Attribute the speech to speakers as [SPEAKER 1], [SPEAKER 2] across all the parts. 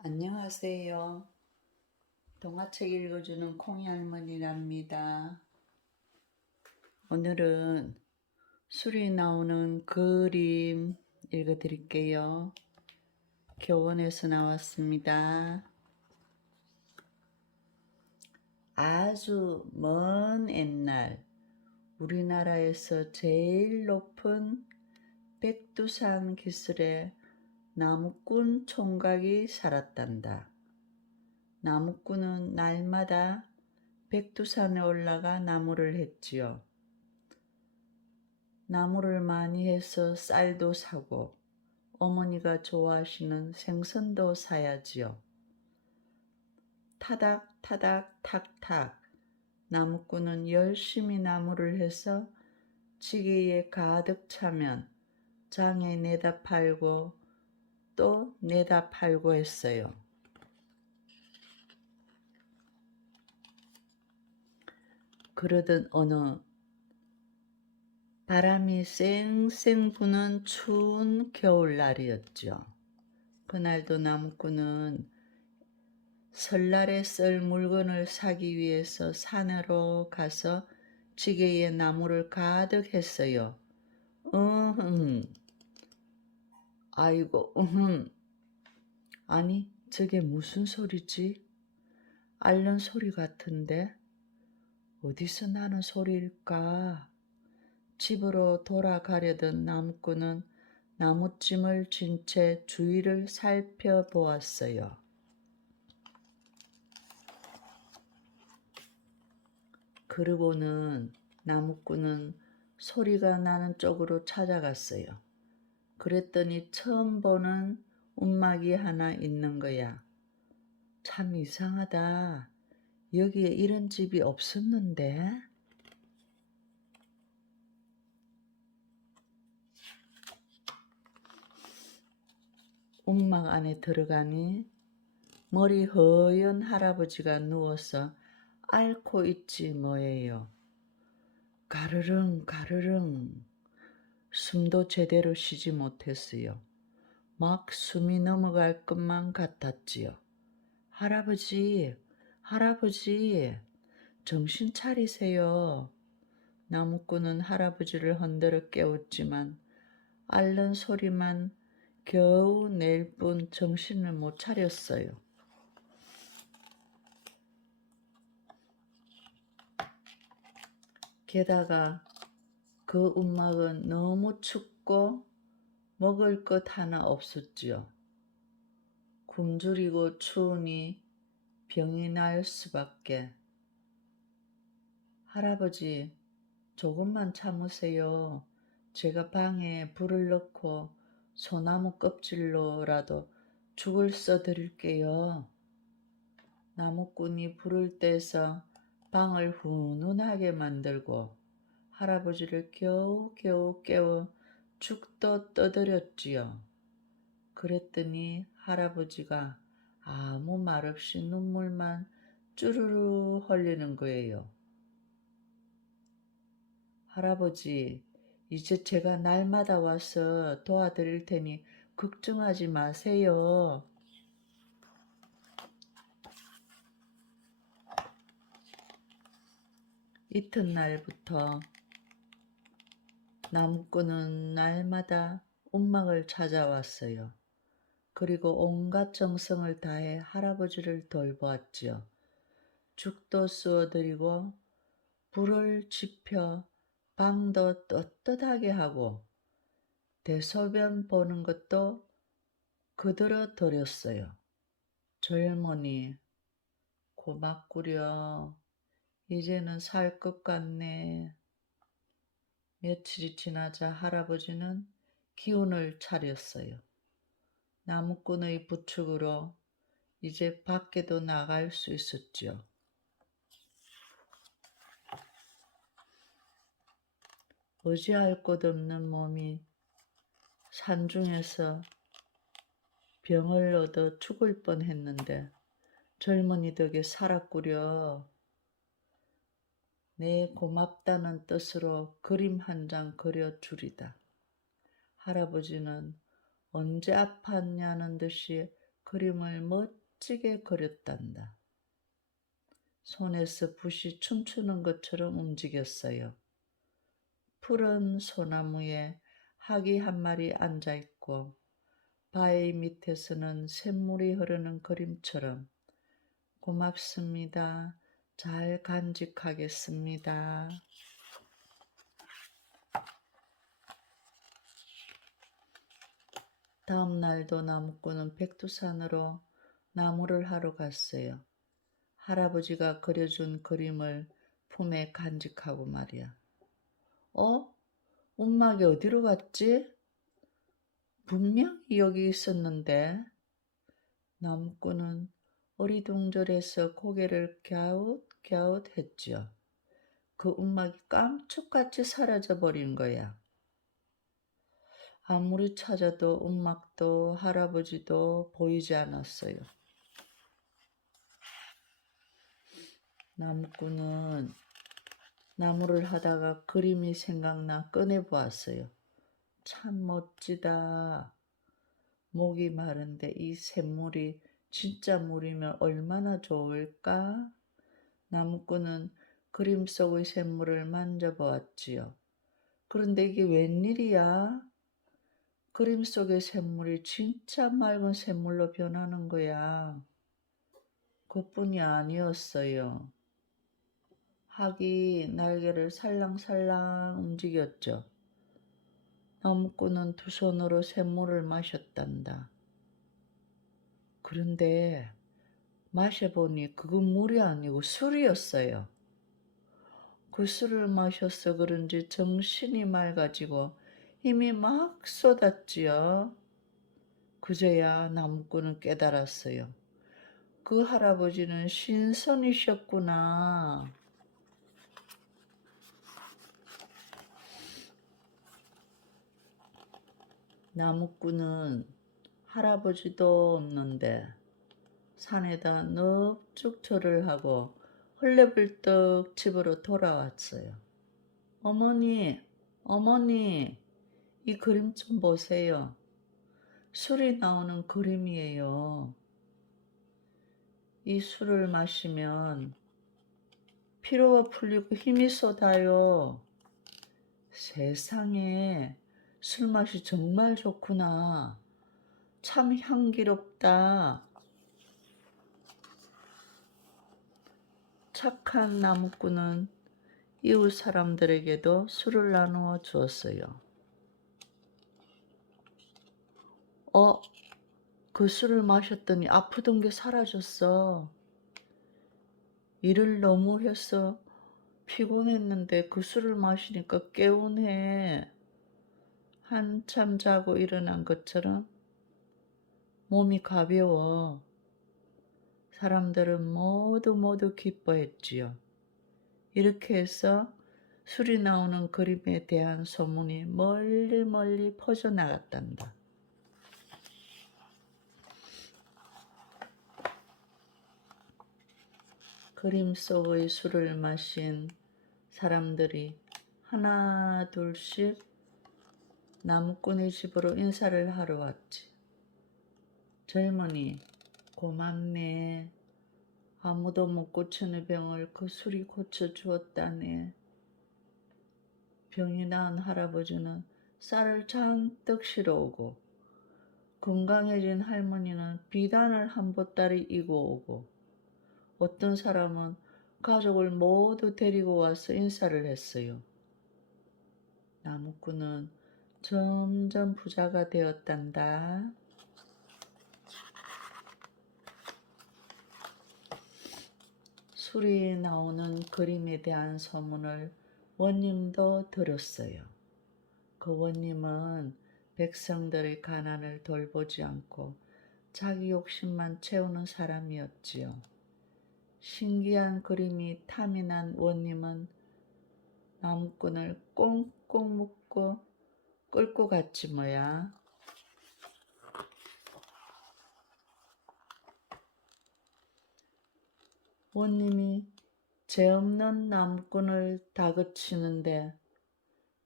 [SPEAKER 1] 안녕하세요. 동화책 읽어주는 콩이 할머니랍니다. 오늘은 술이 나오는 그림 읽어드릴게요. 교원에서 나왔습니다. 아주 먼 옛날 우리나라에서 제일 높은 백두산 기슭에 나무꾼 총각이 살았단다. 나무꾼은 날마다 백두산에 올라가 나무를 했지요. 나무를 많이 해서 쌀도 사고 어머니가 좋아하시는 생선도 사야지요. 타닥 타닥 탁탁 나무꾼은 열심히 나무를 해서 지게에 가득 차면 장에 내다 팔고 또 내다 팔고 했어요. 그러던 어느 바람이 쌩쌩 부는 추운 겨울날이었죠. 그날도 나무꾼은 설날에 쓸 물건을 사기 위해서 산으로 가서 지게에 나무를 가득 했어요. 으흠. 아이고, 으흠. 아니, 저게 무슨 소리지? 앓는 소리 같은데? 어디서 나는 소리일까? 집으로 돌아가려던 나무꾼은 나무찜을 진채 주위를 살펴보았어요. 그러고는 나무꾼은 소리가 나는 쪽으로 찾아갔어요. 그랬더니 처음 보는 움막이 하나 있는 거야. 참 이상하다. 여기에 이런 집이 없었는데? 움막 안에 들어가니 머리 허연 할아버지가 누워서 앓고 있지 뭐예요. 가르릉 가르릉 숨도 제대로 쉬지 못했어요. 막 숨이 넘어갈 것만 같았지요. 할아버지, 할아버지, 정신 차리세요. 나무꾼은 할아버지를 흔들어 깨웠지만 앓는 소리만 겨우 낼 뿐 정신을 못 차렸어요. 게다가 그 움막은 너무 춥고 먹을 것 하나 없었지요. 굶주리고 추우니 병이 날 수밖에. 할아버지, 조금만 참으세요. 제가 방에 불을 넣고 소나무 껍질로라도 죽을 써드릴게요. 나무꾼이 불을 떼서 방을 훈훈하게 만들고 할아버지를 겨우겨우 깨워 죽도 떠들였지요. 그랬더니 할아버지가 아무 말 없이 눈물만 쭈르르 흘리는 거예요. 할아버지, 이제 제가 날마다 와서 도와드릴 테니 걱정하지 마세요. 이튿날부터 나무꾼은 날마다 움막을 찾아왔어요. 그리고 온갖 정성을 다해 할아버지를 돌보았지요. 죽도 쏘어드리고 불을 지펴 방도 떳떳하게 하고 대소변 보는 것도 그들어 드렸어요. 젊은이 고맙구려. 이제는 살 것 같네. 며칠이 지나자 할아버지는 기운을 차렸어요. 나무꾼의 부축으로 이제 밖에도 나갈 수 있었지요. 의지할 곳 없는 몸이 산중에서 병을 얻어 죽을 뻔했는데 젊은이 덕에 살았구려. 내 고맙다는 뜻으로 그림 한 장 그려주리다. 할아버지는 언제 아팠냐는 듯이 그림을 멋지게 그렸단다. 손에서 붓이 춤추는 것처럼 움직였어요. 푸른 소나무에 학이 한 마리 앉아 있고 바위 밑에서는 샘물이 흐르는 그림처럼 고맙습니다. 잘 간직하겠습니다. 다음 날도 나무꾼은 백두산으로 나무를 하러 갔어요. 할아버지가 그려준 그림을 품에 간직하고 말이야. 어? 움막이 어디로 갔지? 분명히 여기 있었는데. 나무꾼은 어리둥절해서 고개를 갸웃 갸웃 했지요. 그 움막이 깜짝같이 사라져 버린 거야. 아무리 찾아도 움막도 할아버지도 보이지 않았어요. 나무꾼은 나무를 하다가 그림이 생각나 꺼내 보았어요. 참 멋지다. 목이 마른데 이 샘물이 진짜 물이면 얼마나 좋을까? 나무꾼은 그림 속의 샘물을 만져보았지요. 그런데 이게 웬일이야? 그림 속의 샘물이 진짜 맑은 샘물로 변하는 거야. 그뿐이 아니었어요. 학이 날개를 살랑살랑 움직였죠. 나무꾼은 두 손으로 샘물을 마셨단다. 그런데 마셔보니 그건 물이 아니고 술이었어요. 그 술을 마셔서 그런지 정신이 맑아지고 힘이 막 쏟았지요. 그제야 나무꾼은 깨달았어요. 그 할아버지는 신선이셨구나. 나무꾼은 할아버지도 없는데 산에다 넙죽 절을 하고 헐레벌떡 집으로 돌아왔어요. 어머니, 어머니, 이 그림 좀 보세요. 술이 나오는 그림이에요. 이 술을 마시면 피로가 풀리고 힘이 쏟아요. 세상에 술 맛이 정말 좋구나. 참 향기롭다. 착한 나무꾼은 이웃 사람들에게도 술을 나누어 주었어요. 어, 그 술을 마셨더니 아프던 게 사라졌어. 일을 너무 해서 피곤했는데 그 술을 마시니까 개운해. 한참 자고 일어난 것처럼 몸이 가벼워. 사람들은 모두 모두 기뻐했지요. 이렇게 해서 술이 나오는 그림에 대한 소문이 멀리 멀리 퍼져나갔단다. 그림 속의 술을 마신 사람들이 하나 둘씩 나무꾼의 집으로 인사를 하러 왔지. 젊은이, 고맙네. 아무도 못 고치는 병을 그 술이 고쳐주었다네. 병이 나은 할아버지는 쌀을 잔뜩 실어오고, 건강해진 할머니는 비단을 한 보따리 이고 오고, 어떤 사람은 가족을 모두 데리고 와서 인사를 했어요. 나무꾼은 점점 부자가 되었단다. 술이 나오는 그림에 대한 소문을 원님도 들었어요. 그 원님은 백성들의 가난을 돌보지 않고 자기 욕심만 채우는 사람이었지요. 신기한 그림이 탐이 난 원님은 나무꾼을 꽁꽁 묶고 끌고 갔지 뭐야. 원님이 죄 없는 나무꾼을 다그치는데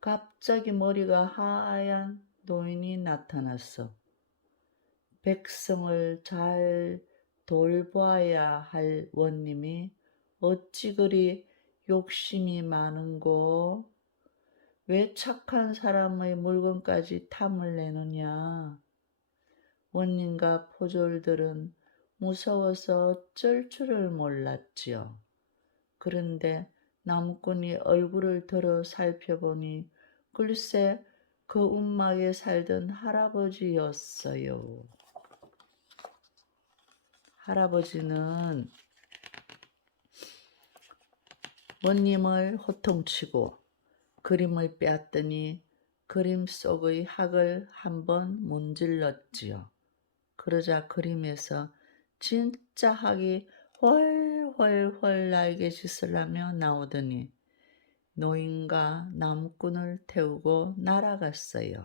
[SPEAKER 1] 갑자기 머리가 하얀 노인이 나타났어. 백성을 잘 돌보아야 할 원님이 어찌 그리 욕심이 많은고? 왜 착한 사람의 물건까지 탐을 내느냐? 원님과 포졸들은 무서워서 어쩔 줄을 몰랐지요. 그런데 나무꾼이 얼굴을 들어 살펴보니 글쎄 그 움막에 살던 할아버지였어요. 할아버지는 원님을 호통치고 그림을 빼앗더니 그림 속의 학을 한번 문질렀지요. 그러자 그림에서 진짜 학이 훨훨훨 날개짓을 하며 나오더니 노인과 나무꾼을 태우고 날아갔어요.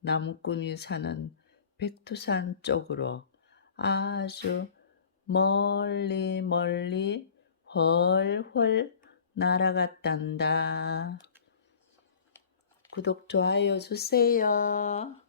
[SPEAKER 1] 나무꾼이 사는 백두산 쪽으로 아주 멀리 멀리 훨훨 날아갔단다. 구독, 좋아요 주세요.